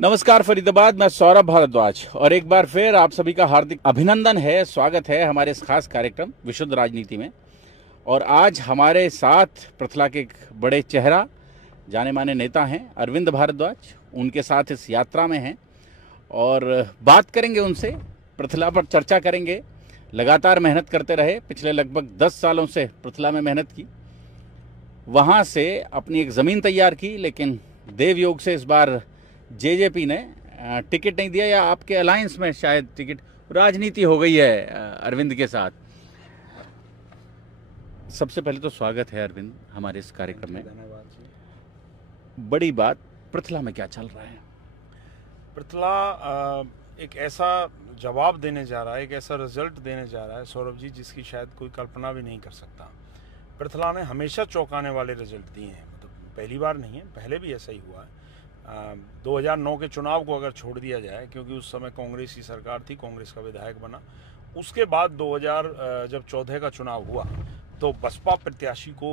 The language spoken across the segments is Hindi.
नमस्कार फरीदाबाद, मैं सौरभ भारद्वाज और एक बार फिर आप सभी का हार्दिक अभिनंदन है, स्वागत है हमारे इस खास कार्यक्रम विशुद्ध राजनीति में। और आज हमारे साथ पृथला के एक बड़े चेहरा, जाने माने नेता हैं अरविंद भारद्वाज। उनके साथ इस यात्रा में हैं और बात करेंगे उनसे, पृथला पर चर्चा करेंगे। लगातार मेहनत करते रहे, पिछले लगभग 10 सालों से पृथला में मेहनत की, वहाँ से अपनी एक ज़मीन तैयार की, लेकिन देव योग से इस बार जेजेपी ने टिकट नहीं दिया, या आपके अलायंस में शायद टिकट, राजनीति हो गई है अरविंद के साथ। सबसे पहले तो स्वागत है अरविंद हमारे इस कार्यक्रम में। धन्यवाद। बड़ी बात, पृथला में क्या चल रहा है? पृथला एक ऐसा जवाब देने जा रहा है, एक ऐसा रिजल्ट देने जा रहा है सौरभ जी, जिसकी शायद कोई कल्पना भी नहीं कर सकता। पृथला ने हमेशा चौंकाने वाले रिजल्ट दिए हैं, मतलब पहली बार नहीं है, पहले भी ऐसा ही हुआ है। 2009 के चुनाव को अगर छोड़ दिया जाए, क्योंकि उस समय कांग्रेस की सरकार थी, कांग्रेस का विधायक बना। उसके बाद 2014 का चुनाव हुआ तो बसपा प्रत्याशी को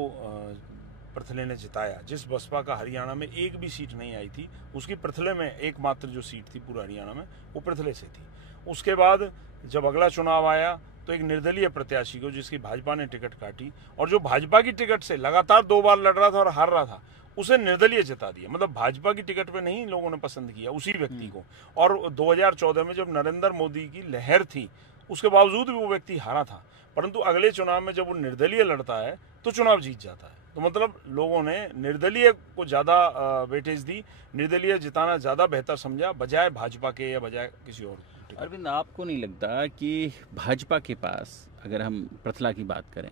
पृथले ने जिताया। जिस बसपा का हरियाणा में एक भी सीट नहीं आई थी, उसकी पृथले में एकमात्र जो सीट थी पूरा हरियाणा में, वो पृथले से थी। उसके बाद जब अगला चुनाव आया तो एक निर्दलीय प्रत्याशी को, जिसकी भाजपा ने टिकट काटी, और जो भाजपा की टिकट से लगातार 2 बार लड़ रहा था और हार रहा था, उसे निर्दलीय जिता दिया। मतलब भाजपा की टिकट पे नहीं लोगों ने पसंद किया उसी व्यक्ति को। और 2014 में जब नरेंद्र मोदी की लहर थी, उसके बावजूद भी वो व्यक्ति हारा था, परंतु अगले चुनाव में जब वो निर्दलीय लड़ता है तो चुनाव जीत जाता है। तो मतलब लोगों ने निर्दलीय को ज़्यादा वेटेज दी, निर्दलीय जिताना ज़्यादा बेहतर समझा बजाय भाजपा के या बजाय किसी और। अरविंद, आपको नहीं लगता कि भाजपा के पास, अगर हम पृथला की बात करें,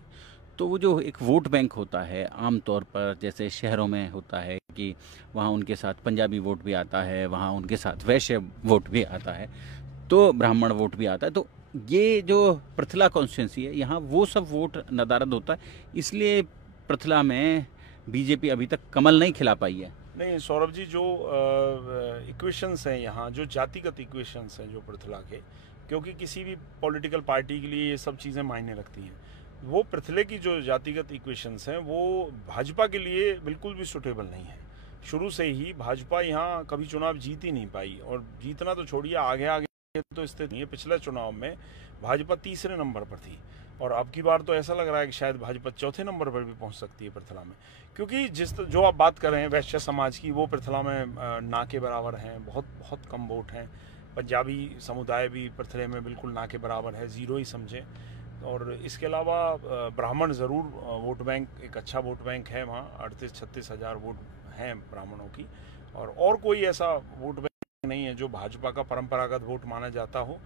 तो वो जो एक वोट बैंक होता है आमतौर पर, जैसे शहरों में होता है कि वहाँ उनके साथ पंजाबी वोट भी आता है, वहाँ उनके साथ वैश्य वोट भी आता है, तो ब्राह्मण वोट भी आता है, तो ये जो पृथला कॉन्स्टिट्यूंसी है, यहाँ वो सब वोट नदारद होता है, इसलिए पृथला में बीजेपी अभी तक कमल नहीं खिला पाई है। नहीं सौरभ जी, जो इक्वेशंस हैं यहाँ, जो जातिगत इक्वेशंस हैं जो पृथला के, क्योंकि किसी भी पॉलिटिकल पार्टी के लिए ये सब चीज़ें मायने रखती हैं, वो पृथले की जो जातिगत इक्वेशंस हैं वो भाजपा के लिए बिल्कुल भी सुटेबल नहीं है। शुरू से ही भाजपा यहाँ कभी चुनाव जीत ही नहीं पाई, और जीतना तो छोड़िए, आगे आगे तो स्थिति नहीं है। पिछले चुनाव में भाजपा तीसरे नंबर पर थी, और अब की बार तो ऐसा लग रहा है कि शायद भाजपा चौथे नंबर पर भी पहुंच सकती है पृथला में। क्योंकि जो आप बात कर रहे हैं वैश्य समाज की, वो पृथला में ना के बराबर हैं, बहुत बहुत कम वोट हैं। पंजाबी समुदाय भी पृथले में बिल्कुल ना के बराबर है, ज़ीरो ही समझें। और इसके अलावा ब्राह्मण ज़रूर वोट बैंक, एक अच्छा वोट बैंक है वहाँ, 38-36 हज़ार वोट हैं ब्राह्मणों की, और कोई ऐसा वोट बैंक नहीं है जो भाजपा का परंपरागत वोट माना जाता हो।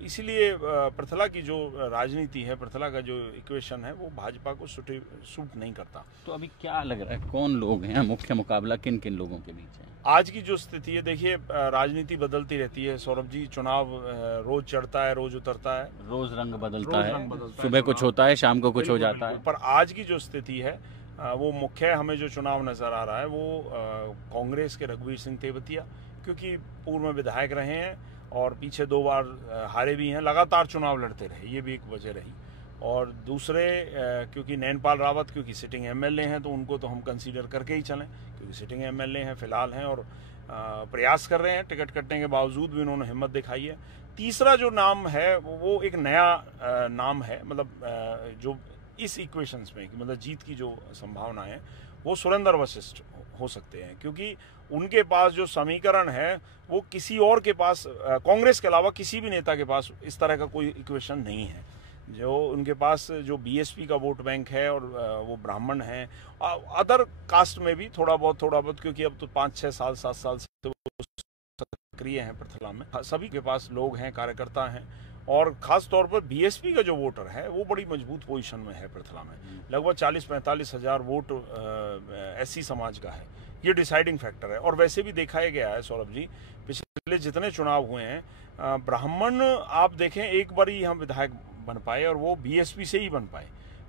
इसीलिए पृथला की जो राजनीति है, पृथला का जो इक्वेशन है, वो भाजपा को सूट नहीं करता। तो अभी क्या लग रहा है, कौन लोग हैं, मुख्य मुकाबला किन किन लोगों के बीच है? आज की जो स्थिति है, देखिए राजनीति बदलती रहती है सौरभ जी, चुनाव रोज चढ़ता है, रोज उतरता है, रोज रंग बदलता है, सुबह कुछ होता है, शाम को कुछ हो जाता है। पर आज की जो स्थिति है, वो मुख्य हमें जो चुनाव नजर आ रहा है वो कांग्रेस के रघुवीर सिंह तेवतिया, क्योंकि पूर्व में विधायक रहे हैं और पीछे 2 बार हारे भी हैं, लगातार चुनाव लड़ते रहे, ये भी एक वजह रही। और दूसरे क्योंकि नैनपाल रावत, क्योंकि सिटिंग एमएलए हैं, तो उनको तो हम कंसीडर करके ही चलें, क्योंकि सिटिंग एमएलए हैं फिलहाल हैं, और प्रयास कर रहे हैं, टिकट कटने के बावजूद भी उन्होंने हिम्मत दिखाई है। तीसरा जो नाम है वो एक नया नाम है, मतलब जो इस इक्वेशंस में, मतलब जीत की जो संभावना है, वो सुरेंद्र वशिष्ठ हो सकते हैं, क्योंकि उनके पास जो समीकरण है वो किसी और के पास, कांग्रेस के अलावा किसी भी नेता के पास इस तरह का कोई इक्वेशन नहीं है। जो उनके पास जो बीएसपी का वोट बैंक है, और वो ब्राह्मण हैं, अदर कास्ट में भी थोड़ा बहुत, क्योंकि अब तो 5-6 साल 7 साल से वो सक्रिय हैं पृथला में, सभी के पास लोग हैं, कार्यकर्ता हैं, और खास तौर पर बीएसपी का जो वोटर है वो बड़ी मजबूत पोजीशन में है पृथला में। लगभग 40-45 हज़ार वोट एससी समाज का है, ये डिसाइडिंग फैक्टर है। और वैसे भी देखा गया है सौरभ जी, पिछले जितने चुनाव हुए हैं, ब्राह्मण आप देखें, एक बार ही हम विधायक बन पाए, और वो बीएसपी से ही बन पाए।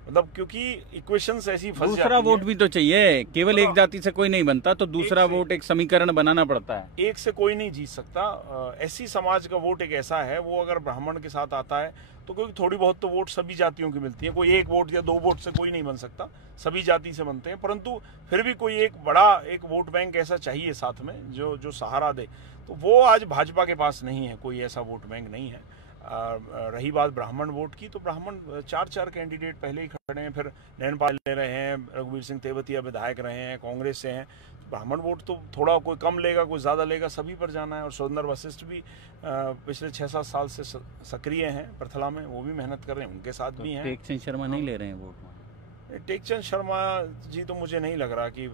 मतलब क्योंकि इक्वेशंस ऐसी फंस दूसरा जाती वोट है। भी तो चाहिए, केवल एक जाति से कोई नहीं बनता, तो दूसरा वोट एक समीकरण बनाना पड़ता है। एक से कोई नहीं जीत सकता। ऐसी समाज का वोट एक ऐसा है, वो अगर ब्राह्मण के साथ आता है तो कोई थोड़ी बहुत तो वोट सभी जातियों की मिलती है। कोई एक वोट या 2 वोट से कोई नहीं बन सकता, सभी जाति से बनते हैं। परंतु फिर भी कोई एक बड़ा एक वोट बैंक ऐसा चाहिए साथ में जो सहारा दे, तो वो आज भाजपा के पास नहीं है। कोई ऐसा वोट बैंक नहीं है। रही बात ब्राह्मण वोट की, तो ब्राह्मण 4 कैंडिडेट पहले ही खड़े हैं, फिर नैनपाल ले रहे हैं, रघुवीर सिंह तेवतिया विधायक रहे हैं, कांग्रेस से हैं। ब्राह्मण वोट तो थोड़ा कोई कम लेगा, कोई ज़्यादा लेगा, सभी पर जाना है। और सुरेंद्र वशिष्ठ भी पिछले 6-7 साल से सक्रिय हैं प्रथला में, वो भी मेहनत कर रहे हैं, उनके साथ भी हैं। टेकचंद शर्मा नहीं ले रहे हैं वोट? टेकचंद शर्मा जी तो मुझे नहीं लग रहा कि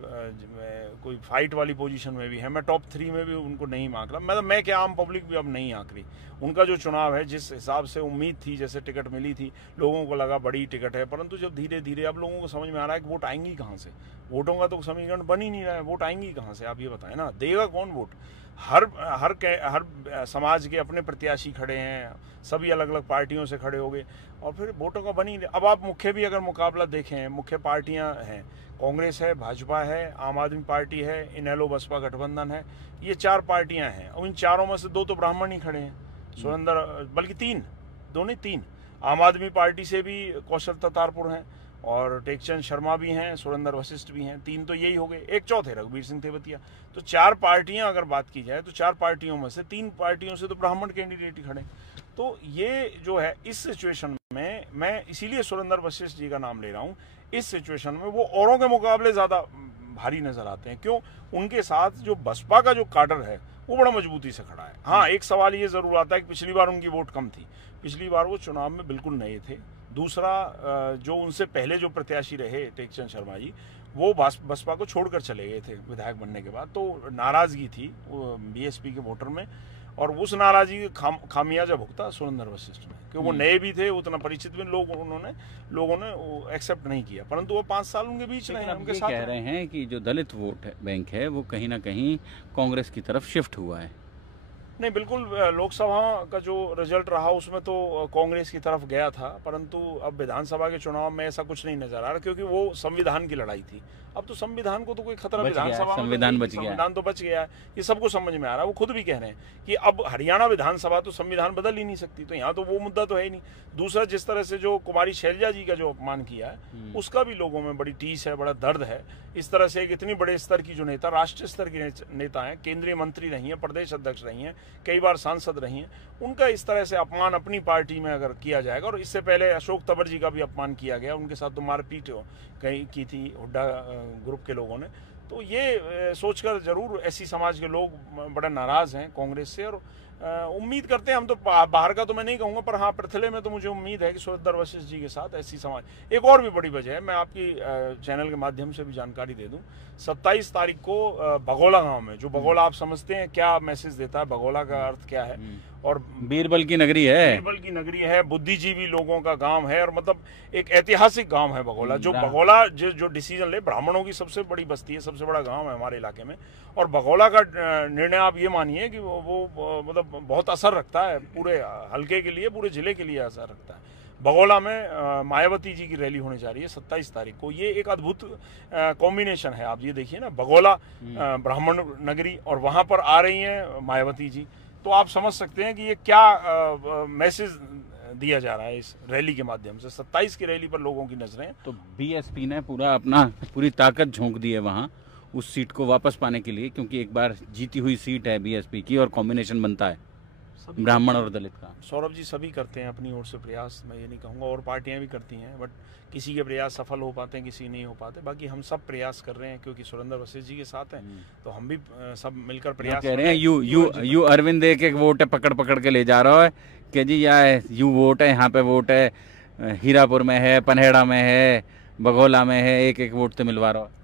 कोई फाइट वाली पोजीशन में भी है। मैं टॉप 3 में भी उनको नहीं आंक रहा। मतलब मैं क्या, आम पब्लिक भी अब नहीं आंक रही। उनका जो चुनाव है, जिस हिसाब से उम्मीद थी, जैसे टिकट मिली थी, लोगों को लगा बड़ी टिकट है, परंतु जब धीरे धीरे अब लोगों को समझ में आ रहा है कि वोट आएंगी कहाँ से। वोटों का तो समीकरण बन ही नहीं रहा है, वोट आएंगी कहाँ से, आप ये बताएं ना। देगा कौन वोट? हर समाज के अपने प्रत्याशी खड़े हैं, सभी अलग अलग पार्टियों से खड़े हो गए, और फिर वोटों का बनी। अब आप मुख्य भी अगर मुकाबला देखें, मुख्य पार्टियां हैं, कांग्रेस है, भाजपा है, आम आदमी पार्टी है, इनेलो बसपा गठबंधन है, ये 4 पार्टियां हैं। अब इन चारों में से 2 तो ब्राह्मण ही खड़े हैं, सुरेंद्र, बल्कि 3 आम आदमी पार्टी से भी कौशल ततारपुर हैं, और टेकचंद शर्मा भी हैं, सुरेंद्र वशिष्ठ भी हैं। 3 तो यही हो गए, एक चौथे रघुवीर सिंह तेवतिया। तो 4 पार्टियां अगर बात की जाए, तो 4 पार्टियों में से 3 पार्टियों से तो ब्राह्मण कैंडिडेट ही खड़े। तो ये जो है, इस सिचुएशन में मैं इसीलिए सुरेंद्र वशिष्ठ जी का नाम ले रहा हूँ। इस सिचुएशन में वो औरों के मुकाबले ज्यादा भारी नजर आते हैं। क्यों? उनके साथ जो बसपा का जो काडर है, वो बड़ा मजबूती से खड़ा है। हाँ, एक सवाल ये जरूर आता है कि पिछली बार उनकी वोट कम थी, पिछली बार वो चुनाव में बिल्कुल नए थे। दूसरा, जो उनसे पहले जो प्रत्याशी रहे टेकचंद शर्मा जी, वो बसपा को छोड़कर चले गए थे विधायक बनने के बाद, तो नाराजगी थी बीएसपी के वोटर में, और उस नाराजगी खामियाजा भुगता सुरेंद्र वशिष्ठ ने, क्योंकि वो नए भी थे, उतना परिचित भी लोगों ने एक्सेप्ट नहीं किया। परंतु वो 5 साल उनके बीच रहे हैं, उनके साथ कह रहे हैं कि जो दलित वोट बैंक है, वो कहीं ना कहीं कांग्रेस की तरफ शिफ्ट हुआ है। नहीं, बिल्कुल। लोकसभा का जो रिजल्ट रहा उसमें तो कांग्रेस की तरफ गया था, परंतु अब विधानसभा के चुनाव में ऐसा कुछ नहीं नजर आ रहा, क्योंकि वो संविधान की लड़ाई थी। अब तो संविधान को तो कोई खतरा विधानसभा में, संविधान तो बच गया है, ये सबको समझ में आ रहा है। वो खुद भी कह रहे हैं कि अब हरियाणा विधानसभा तो संविधान बदल ही नहीं सकती, तो यहाँ तो वो मुद्दा तो है ही नहीं। दूसरा, जिस तरह से जो कुमारी शैलजा जी का जो अपमान किया है, उसका भी लोगों में बड़ी टीस है, बड़ा दर्द है। इस तरह से एक इतनी बड़े स्तर की जो नेता, राष्ट्रीय स्तर की नेता है, केंद्रीय मंत्री रही है, प्रदेश अध्यक्ष रही है, कई बार सांसद रही हैं, उनका इस तरह से अपमान अपनी पार्टी में अगर किया जाएगा, और इससे पहले अशोक तंवर जी का भी अपमान किया गया, उनके साथ तो मारपीट कहीं की थी हुड्डा ग्रुप के लोगों ने, तो ये सोचकर जरूर ऐसी समाज के लोग बड़ा नाराज हैं कांग्रेस से। और उम्मीद करते हैं, हम तो बाहर का तो मैं नहीं कहूँगा, पर हाँ, प्रथले में तो मुझे उम्मीद है कि सुरेंद्र वशिष्ठ जी के साथ ऐसी समाज। एक और भी बड़ी वजह है, मैं आपकी चैनल के माध्यम से भी जानकारी दे दूं। 27 तारीख को बगोला गांव में, जो बगोला आप समझते हैं क्या मैसेज देता है, बगोला का अर्थ क्या है, और बीरबल की नगरी है, बीरबल की नगरी है, बुद्धिजीवी लोगों का गांव है, और मतलब एक ऐतिहासिक गांव है बगोला। जो बगोला जो डिसीजन ले, ब्राह्मणों की सबसे बड़ी बस्ती है, सबसे बड़ा गांव है हमारे इलाके में, और बगोला का निर्णय आप ये मानिए कि वो मतलब बहुत असर रखता है पूरे हल्के के लिए, पूरे जिले के लिए असर रखता है। बगोला में मायावती जी की रैली होने जा रही है 27 तारीख को। ये एक अद्भुत कॉम्बिनेशन है, आप ये देखिए ना, बगोला ब्राह्मण नगरी, और वहां पर आ रही हैं मायावती जी, तो आप समझ सकते हैं कि ये क्या मैसेज दिया जा रहा है इस रैली के माध्यम से। 27 की रैली पर लोगों की नजरें। तो बीएसपी ने पूरी ताकत झोंक दी है वहां उस सीट को वापस पाने के लिए, क्योंकि एक बार जीती हुई सीट है बीएसपी की, और कॉम्बिनेशन बनता है ब्राह्मण और दलित का। सौरभ जी, सभी करते हैं अपनी ओर से प्रयास, मैं ये नहीं कहूँगा, और पार्टियां भी करती हैं, बट किसी के प्रयास सफल हो पाते हैं, किसी नहीं हो पाते। बाकी हम सब प्रयास कर रहे हैं, क्योंकि सुरेंद्र वशिष्ठ जी के साथ हैं, तो हम भी सब मिलकर प्रयास कह रहे हैं। यू अरविंद एक वोट है पकड़ के ले जा रहा है कि जी यू वोट है, यहाँ पे वोट है, हीरापुर में है, पनहेड़ा में है, बघोला में है, एक वोट तो मिलवा रहा है।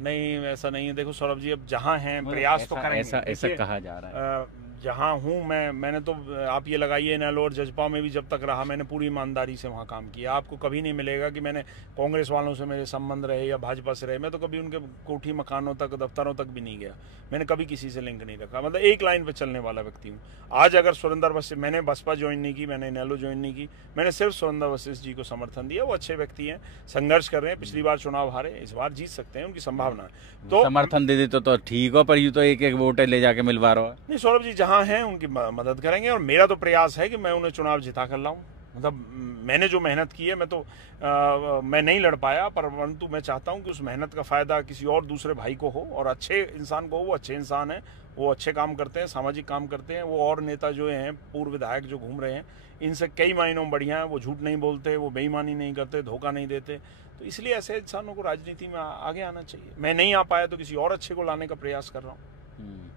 नहीं, ऐसा नहीं है। देखो सौरभ जी, अब जहाँ हैं प्रयास तो करेंगे, ऐसा कहा जा रहा है। जहाँ हूँ मैंने तो आप ये लगाइए इनेलो और जजपा में भी जब तक रहा मैंने पूरी ईमानदारी से वहाँ काम किया। आपको कभी नहीं मिलेगा कि मैंने कांग्रेस वालों से मेरे संबंध रहे या भाजपा से रहे। मैं तो कभी उनके कोठी मकानों तक दफ्तरों तक भी नहीं गया। मैंने कभी किसी से लिंक नहीं रखा। मतलब एक लाइन पर चलने वाला व्यक्ति हूँ। आज अगर सुरेंद्र वशिष्ठ, मैंने बसपा ज्वाइन नहीं की, मैंने इनेलो ज्वाइन नहीं की, मैंने सिर्फ सुरेंद्र वशिष्ठ जी को समर्थन दिया। वो अच्छे व्यक्ति हैं, संघर्ष कर रहे हैं, पिछली बार चुनाव हारे, इस बार जीत सकते हैं, उनकी संभावना है। तो समर्थन दे देते तो ठीक हो, पर यूँ तो एक एक वोट ले जाके मिलवा रहा है। नहीं, सौरभ जी जहाँ हैं उनकी मदद करेंगे और मेरा तो प्रयास है कि मैं उन्हें चुनाव जिता कर लाऊं। मतलब मैंने जो मेहनत की है, मैं नहीं लड़ पाया, परंतु मैं चाहता हूं कि उस मेहनत का फायदा किसी और दूसरे भाई को हो और अच्छे इंसान को हो। वो अच्छे इंसान हैं, वो अच्छे काम करते हैं, सामाजिक काम करते हैं। वो और नेता जो हैं, पूर्व विधायक जो घूम रहे हैं, इनसे कई मायनों में बढ़िया है। वो झूठ नहीं बोलते, वो बेईमानी नहीं करते, धोखा नहीं देते। तो इसलिए ऐसे इंसानों को राजनीति में आगे आना चाहिए। मैं नहीं आ पाया तो किसी और अच्छे को लाने का प्रयास कर रहा हूँ।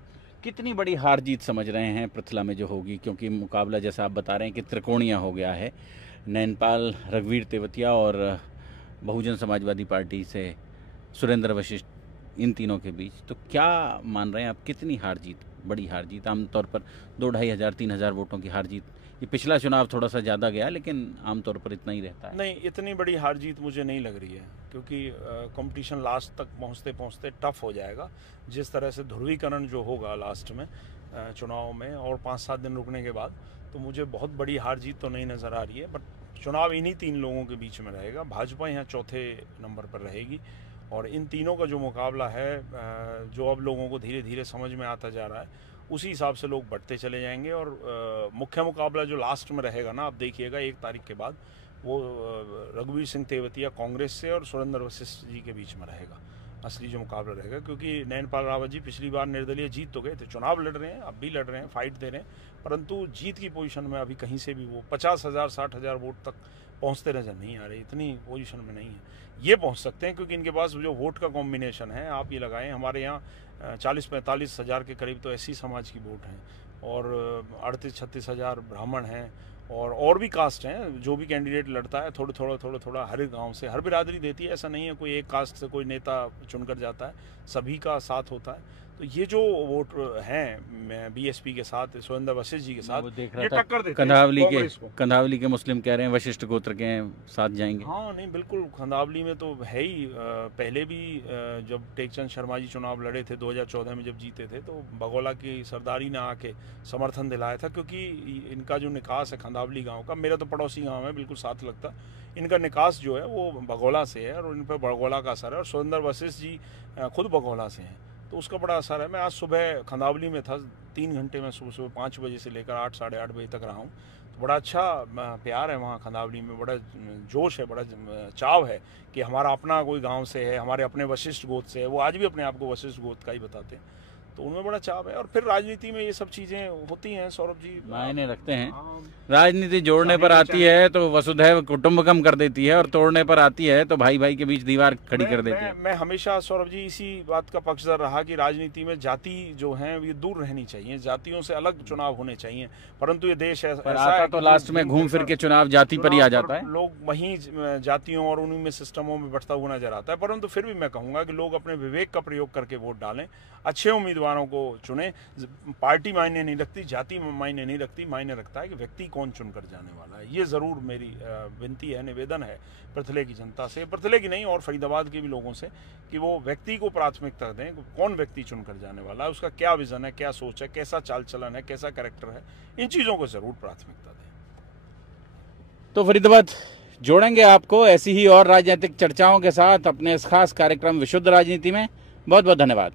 कितनी बड़ी हार जीत समझ रहे हैं पृथला में जो होगी, क्योंकि मुकाबला जैसा आप बता रहे हैं कि त्रिकोणीय हो गया है, नैनपाल रघुवीर तेवतिया और बहुजन समाजवादी पार्टी से सुरेंद्र वशिष्ठ, इन तीनों के बीच। तो क्या मान रहे हैं आप, कितनी हार जीत, बड़ी हार जीत? आमतौर पर 2-2,500-3,000 वोटों की हार जीत, ये पिछला चुनाव थोड़ा सा ज़्यादा गया, लेकिन आमतौर पर इतना ही रहता है। नहीं, इतनी बड़ी हार जीत मुझे नहीं लग रही है, क्योंकि कंपटीशन लास्ट तक पहुंचते पहुंचते टफ हो जाएगा। जिस तरह से ध्रुवीकरण जो होगा लास्ट में चुनाव में और 5-7 दिन रुकने के बाद, तो मुझे बहुत बड़ी हार जीत तो नहीं नज़र आ रही है। बट चुनाव इन्हीं 3 लोगों के बीच में रहेगा। भाजपा यहाँ चौथे नंबर पर रहेगी और इन तीनों का जो मुकाबला है, जो अब लोगों को धीरे धीरे समझ में आता जा रहा है, उसी हिसाब से लोग बढ़ते चले जाएंगे। और मुख्य मुकाबला जो लास्ट में रहेगा ना, आप देखिएगा 1 तारीख के बाद, वो रघुवीर सिंह तेवतिया कांग्रेस से और सुरेंद्र वशिष्ठ जी के बीच में रहेगा असली जो मुकाबला रहेगा। क्योंकि नैनपाल रावत जी पिछली बार निर्दलीय जीत तो गए थे, चुनाव लड़ रहे हैं, अब भी लड़ रहे हैं, फाइट दे रहे हैं, परंतु जीत की पोजीशन में अभी कहीं से भी वो 50,000 60,000 वोट तक पहुंचते नजर नहीं आ रहे। इतनी पोजीशन में नहीं है। ये पहुंच सकते हैं क्योंकि इनके पास जो वोट का कॉम्बिनेशन है, आप ये लगाएं, हमारे यहाँ 40-45 हज़ार के करीब तो ऐसी समाज की वोट हैं और 38-36 हज़ार ब्राह्मण हैं और भी कास्ट हैं। जो भी कैंडिडेट लड़ता है थोड़ा हर गांव से, हर बिरादरी देती है। ऐसा नहीं है कोई एक कास्ट से कोई नेता चुनकर जाता है, सभी का साथ होता है। तो ये जो वोट हैं बीएसपी के साथ, सुरेंद्र वशिष्ठ जी के साथ, ये टक्कर देते हैं। कंधावली के मुस्लिम कह रहे हैं वशिष्ठ गोत्र के साथ जाएंगे। हाँ, नहीं, बिल्कुल। कंधावली में तो है ही। पहले भी जब टेकचंद शर्मा जी चुनाव लड़े थे 2014 में, जब जीते थे, तो बगोला की सरदारी ने आके समर्थन दिलाया था। क्योंकि इनका जो निकास है कंधावली गाँव का, मेरा तो पड़ोसी गाँव है, बिल्कुल साथ लगता, इनका निकास जो है वो बगोला से है और इन पर बगोला का असर है। और सुरेंद्र वशिष्ठ जी खुद बगोला से हैं, तो उसका बड़ा असर है। मैं आज सुबह खंदावली में था, 3 घंटे में सुबह 5 बजे से लेकर 8 साढ़े 8 बजे तक रहा हूँ। तो बड़ा अच्छा प्यार है वहाँ खंदावली में, बड़ा जोश है, बड़ा चाव है कि हमारा अपना कोई गांव से है, हमारे अपने वशिष्ठ गोत्र से है। वो आज भी अपने आप को वशिष्ठ गोत्र का ही बताते हैं, तो उनमें बड़ा चाव है। और फिर राजनीति में ये सब चीज़ें होती हैं, सौरभ जी, मायने रखते हैं। राजनीति जोड़ने पर आती है तो वसुधैव कुटुंबकम कर देती है, और तोड़ने पर आती है तो भाई भाई के बीच दीवार खड़ी कर देती है। मैं हमेशा, सौरभ जी, इसी बात का पक्षधर रहा कि राजनीति में जाति जो है ये दूर रहनी चाहिए, जातियों से अलग चुनाव होने चाहिए। परंतु ये देश ऐसा है तो लास्ट में घूम फिर के चुनाव जाति पर ही आ जाता है। लोग वहीं जातियों और उन्हीं में सिस्टमों में बढ़ता हुआ नजर आता है। परंतु फिर भी मैं कहूँगा कि लोग अपने विवेक का प्रयोग करके वोट डालें, अच्छे उम्मीदवारों को चुने। पार्टी मायने नहीं रखती, जाति मायने नहीं रखती, मायने रखता है कि व्यक्ति कौन चुनकर जाने वाला है। ये जरूर मेरी विनती है, निवेदन है पृथले की जनता से, पृथले की नहीं और फरीदाबाद के भी लोगों से, कि वो व्यक्ति को प्राथमिकता दें। कौन व्यक्ति चुनकर जाने वाला है, उसका क्या विजन है, क्या सोच है, कैसा चाल चलन है, कैसा कैरेक्टर है, इन चीजों को जरूर प्राथमिकता दें। तो फरीदाबाद जोड़ेंगे आपको ऐसी ही और राजनीतिक चर्चाओं के साथ अपने इस खास कार्यक्रम विशुद्ध राजनीति में। बहुत बहुत धन्यवाद।